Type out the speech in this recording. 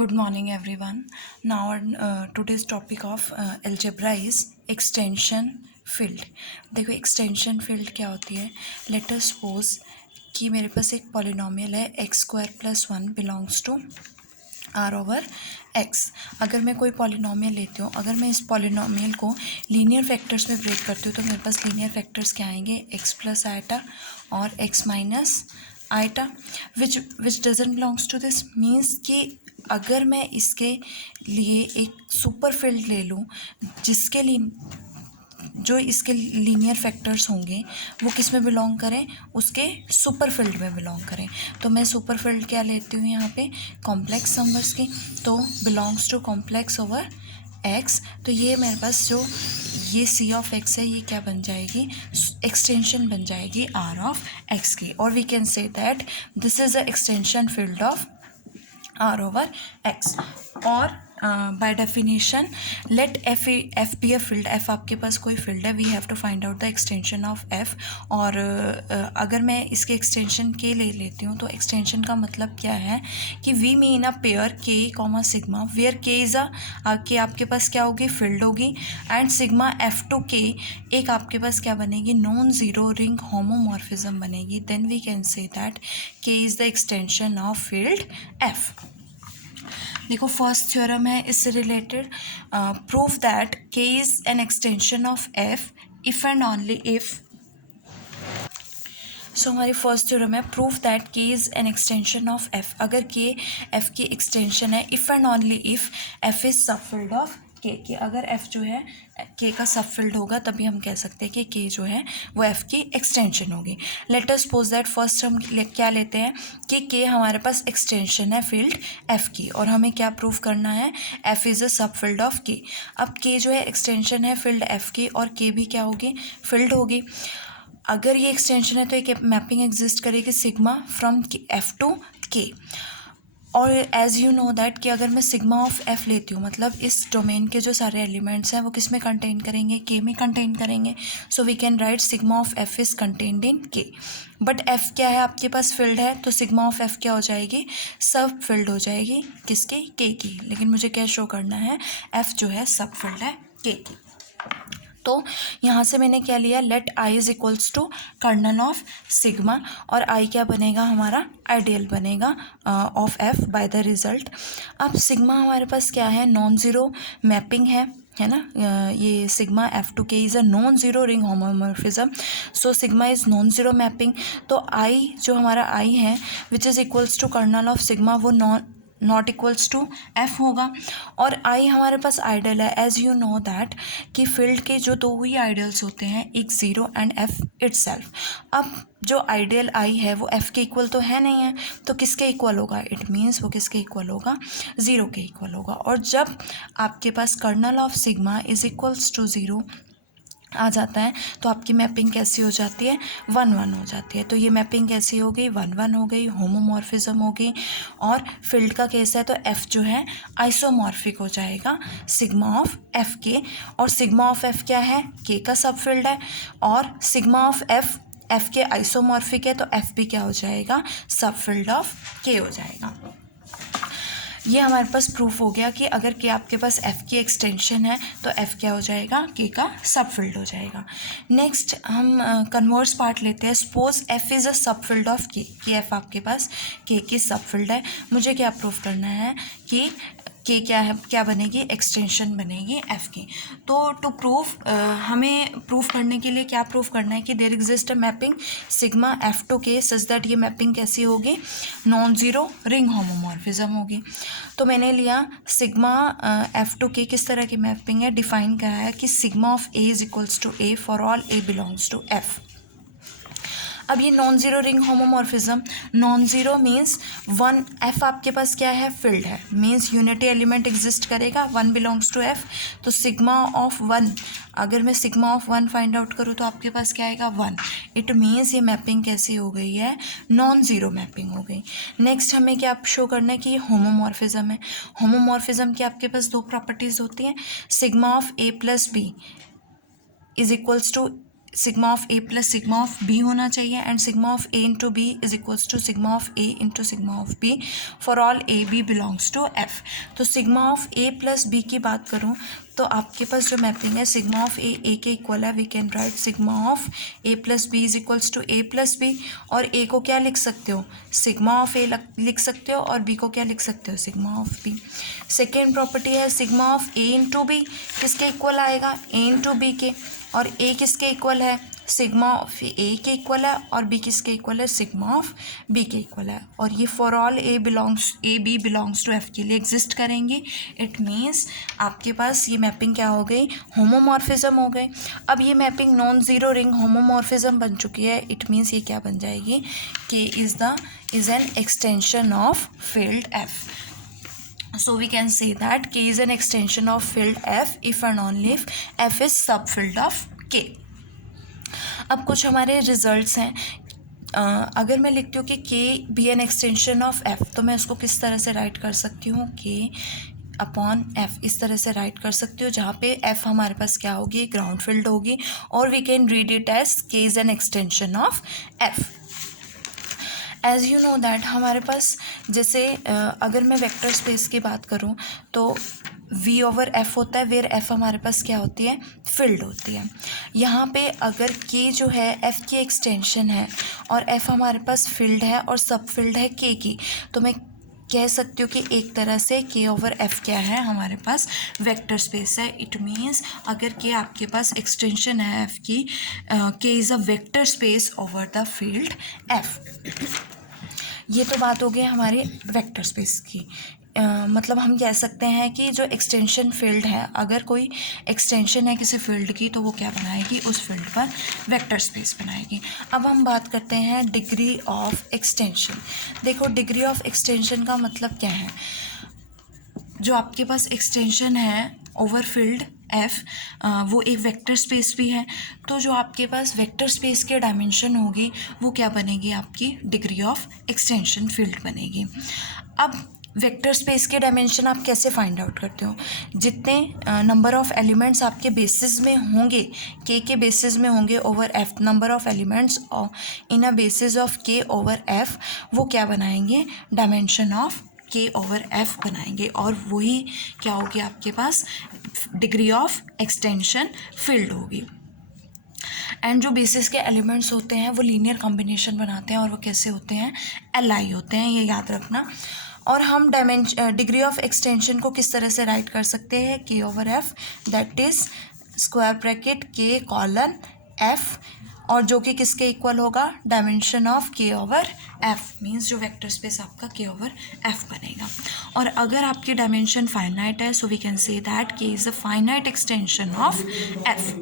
Good morning, everyone. Now, today's topic of algebra is extension field. देखो extension field क्या होती है. Let us suppose कि मेरे पास एक पॉलिनॉमियल है x square plus 1 belongs to r over x. अगर मैं कोई पॉलिनॉमियल लेती हूँ, अगर मैं इस पॉलिनॉमियल को लीनियर फैक्टर्स में ब्रेक करती हूँ तो मेरे पास लीनियर फैक्टर्स क्या आएंगे, x प्लस आइटा और x minus iota which doesn't belongs to this. Means कि अगर मैं इसके लिए एक सुपर फील्ड ले लूँ जिसके लिए जो इसके लीनियर फैक्टर्स होंगे वो किस में बिलोंग करें, उसके सुपर फील्ड में बिलोंग करें. तो मैं सुपर फील्ड क्या लेती हूँ यहाँ पे, कॉम्प्लेक्स नंबर्स की. तो belongs to complex over x. तो ये मेरे पास जो ये सी ऑफ एक्स है ये क्या बन जाएगी, एक्सटेंशन बन जाएगी आर ऑफ एक्स की. और we can say that this is the extension field of R over x. और by definition let F be a field. F आपके पास कोई फील्ड है, we have to find out the extension of F. और अगर मैं इसके extension के ले लेती हूँ तो एक्सटेंशन का मतलब क्या है कि वी मीन अ पेयर के कॉमा सिग्मा वेयर के इज़ के आपके पास क्या होगी, फील्ड होगी. एंड सिग्मा एफ टू के एक आपके पास क्या बनेगी, नॉन ज़ीरो रिंग होमोमॉर्फिज्म बनेगी. Then we can say that K is the extension of field F. देखो फर्स्ट थ्योरम है इससे related, proof that K is an extension of F if and only if. So हमारी first theorem है, proof that K is an extension of F. अगर K F की extension है, if and only if F is subfield of K. अगर F जो है के का सब फील्ड होगा तभी हम कह सकते हैं कि के जो है वो एफ की एक्सटेंशन होगी. Let us suppose that first हम क्या लेते हैं कि के हमारे पास एक्सटेंशन है फील्ड एफ की, और हमें क्या प्रूफ करना है, एफ इज़ अ सब फील्ड ऑफ के. अब के जो है एक्सटेंशन है फील्ड एफ की और के भी क्या होगी, फील्ड होगी. अगर ये एक्सटेंशन है तो एक मैपिंग एग्जिस्ट करेगी सिग्मा फ्रॉम एफ टू के. और एज़ यू नो दैट कि अगर मैं सिग्मा ऑफ एफ लेती हूँ मतलब इस डोमेन के जो सारे एलिमेंट्स हैं वो किस में कंटेन करेंगे, के में कंटेन करेंगे. So we can write sigma of F is contained in K. But F क्या है आपके पास, फील्ड है, तो सिग्मा ऑफ एफ क्या हो जाएगी, सब फील्ड हो जाएगी किसकी, के की. लेकिन मुझे क्या शो करना है, एफ जो है सब फील्ड है के की. तो यहाँ से मैंने क्या लिया, let I is equals to kernel of sigma. और आई क्या बनेगा हमारा, आइडियल बनेगा of f by the result. अब सिग्मा हमारे पास क्या है, नॉन ज़ीरो मैपिंग है ना. ये sigma f to k is a non zero ring homomorphism. So sigma is non zero mapping. तो आई जो हमारा आई है which is equals to kernel of sigma वो नॉट इक्वल्स टू एफ होगा. और आई हमारे पास आइडियल है. एज यू नो दैट कि फील्ड के जो दो ही आइडियल्स होते हैं, एक ज़ीरो एंड एफ इटसेल्फ. अब जो आइडियल आई है वो एफ के इक्वल तो है नहीं है, तो किसके इक्वल होगा, इट मीन्स वो किसके इक्वल होगा, ज़ीरो के इक्वल होगा. और जब आपके पास kernel of sigma is equals to zero आ जाता है तो आपकी मैपिंग कैसी हो जाती है, 1-1 हो जाती है. तो ये मैपिंग कैसी हो गई, 1-1 हो गई, होमोमॉर्फिज्म हो गई. और फील्ड का केस है तो एफ जो है आइसोमॉर्फिक हो जाएगा सिग्मा ऑफ एफ के. और सिग्मा ऑफ एफ क्या है, के का सब फील्ड है. और सिग्मा ऑफ एफ के आइसोमॉर्फिक है तो एफ भी क्या हो जाएगा, सब फील्ड ऑफ के हो जाएगा. ये हमारे पास प्रूफ हो गया कि अगर के आपके पास एफ़ की एक्सटेंशन है तो एफ़ क्या हो जाएगा, के का सब फील्ड हो जाएगा. नेक्स्ट हम कन्वर्स पार्ट लेते हैं. सपोज एफ़ इज़ अ सब फील्ड ऑफ के, कि एफ़ आपके पास के की सब फील्ड है. मुझे क्या प्रूफ करना है कि के क्या है, क्या बनेगी, एक्सटेंशन बनेगी एफ़ की. तो टू प्रूफ हमें प्रूफ करने के लिए क्या प्रूफ करना है कि there exist a mapping sigma f to k such that ये मैपिंग कैसी होगी, नॉन ज़ीरो रिंग होमोमॉर्फिज्म होगी. तो मैंने लिया सिग्मा एफ टू के किस तरह की मैपिंग है, डिफाइन करा है कि sigma of a is equals to a for all a belongs to f. अब ये non zero ring homomorphism, non zero means one, f आपके पास क्या है, फील्ड है, मीन्स यूनिटी एलिमेंट एग्जिस्ट करेगा, वन बिलोंग्स टू एफ. तो sigma of one, अगर मैं sigma of one find out करूँ तो आपके पास क्या आएगा, वन. इट मीन्स ये मैपिंग कैसी हो गई है, नॉन ज़ीरो मैपिंग हो गई. नेक्स्ट हमें क्या शो करना है कि ये होमोमॉर्फिज्म है. होमोमॉर्फिज्म की आपके पास दो प्रॉपर्टीज़ होती हैं, sigma of a plus b is equals to sigma of a plus sigma of b होना चाहिए and sigma of a into b is equals to sigma of a into sigma of b for all a b belongs to F. तो sigma of a plus b की बात करूँ तो आपके पास जो mapping है सिग्मा ऑफ ए के equal है, we can write sigma of a plus b is equals to a plus b, और ए को क्या लिख सकते हो, सिग्मा ऑफ ए लिख सकते हो, और बी को क्या लिख सकते हो, sigma of b. Second property है sigma of a into b, किसके इक्वल आएगा, ए इंटू बी के, और ए किसके इक्वल है, सिग्मा ऑफ ए के इक्वल है, और बी किसके इक्वल है, सिग्मा ऑफ बी के इक्वल है, और ये for all a b belongs to f के लिए एग्जिस्ट करेंगे। इट मीन्स आपके पास ये मैपिंग क्या हो गई, होमोमॉर्फिज्म हो गए। अब ये mapping non zero ring homomorphism बन चुकी है। इट मीन्स ये क्या बन जाएगी, के is an extension of field F. So we can say that K is an extension of field F if and only if F is subfield of K। अब कुछ हमारे रिजल्ट्स हैं। अगर मैं लिखती हूँ कि K be an extension of F, तो मैं उसको किस तरह से राइट कर सकती हूँ, K अपॉन F इस तरह से राइट कर सकती हूँ, जहाँ पे F हमारे पास क्या होगी, ग्राउंड फील्ड होगी, और we can read it as K is an extension of F। As you know that हमारे पास जैसे अगर मैं वेक्टर स्पेस की बात करूँ तो V ओवर F होता है, वेयर F हमारे पास क्या होती है, फील्ड होती है। यहाँ पे अगर K जो है F की एक्सटेंशन है और F हमारे पास फील्ड है और सब फील्ड है K की, तो मैं कह सकती हूँ कि एक तरह से K ओवर F क्या है, हमारे पास वेक्टर स्पेस है। इट मीन्स अगर K आपके पास एक्सटेंशन है F की, K is a vector space over the field F। ये तो बात हो गई हमारी वेक्टर स्पेस की। मतलब हम कह सकते हैं कि जो एक्सटेंशन फील्ड है, अगर कोई एक्सटेंशन है किसी फील्ड की तो वो क्या बनाएगी, उस फील्ड पर वेक्टर स्पेस बनाएगी। अब हम बात करते हैं डिग्री ऑफ एक्सटेंशन। देखो डिग्री ऑफ एक्सटेंशन का मतलब क्या है, जो आपके पास एक्सटेंशन है ओवर फील्ड F, वो एक वेक्टर स्पेस भी है, तो जो आपके पास वेक्टर स्पेस की डायमेंशन होगी वो क्या बनेगी, आपकी डिग्री ऑफ एक्सटेंशन फील्ड बनेगी। अब वेक्टर स्पेस के डायमेंशन आप कैसे फाइंड आउट करते हो, जितने नंबर ऑफ एलिमेंट्स आपके बेसिस में होंगे, K के बेसिस में होंगे over F, number of elements in a basis of K over F, वो क्या बनाएंगे, dimension of K over F बनाएंगे, और वही क्या होगी आपके पास, डिग्री ऑफ एक्सटेंशन फील्ड होगी। एंड जो बेसिस के एलिमेंट्स होते हैं वो लीनियर कॉम्बिनेशन बनाते हैं, और वो कैसे होते हैं, Li होते हैं, ये याद रखना। और हम डिग्री ऑफ एक्सटेंशन को किस तरह से राइट कर सकते हैं, K over F, that is square bracket K colon F, और जो कि किसके इक्वल होगा, dimension of K over F, means जो वेक्टर स्पेस आपका K ओवर F बनेगा। और अगर आपकी डायमेंशन फाइनाइट है, so we can say that K is a finite extension of F।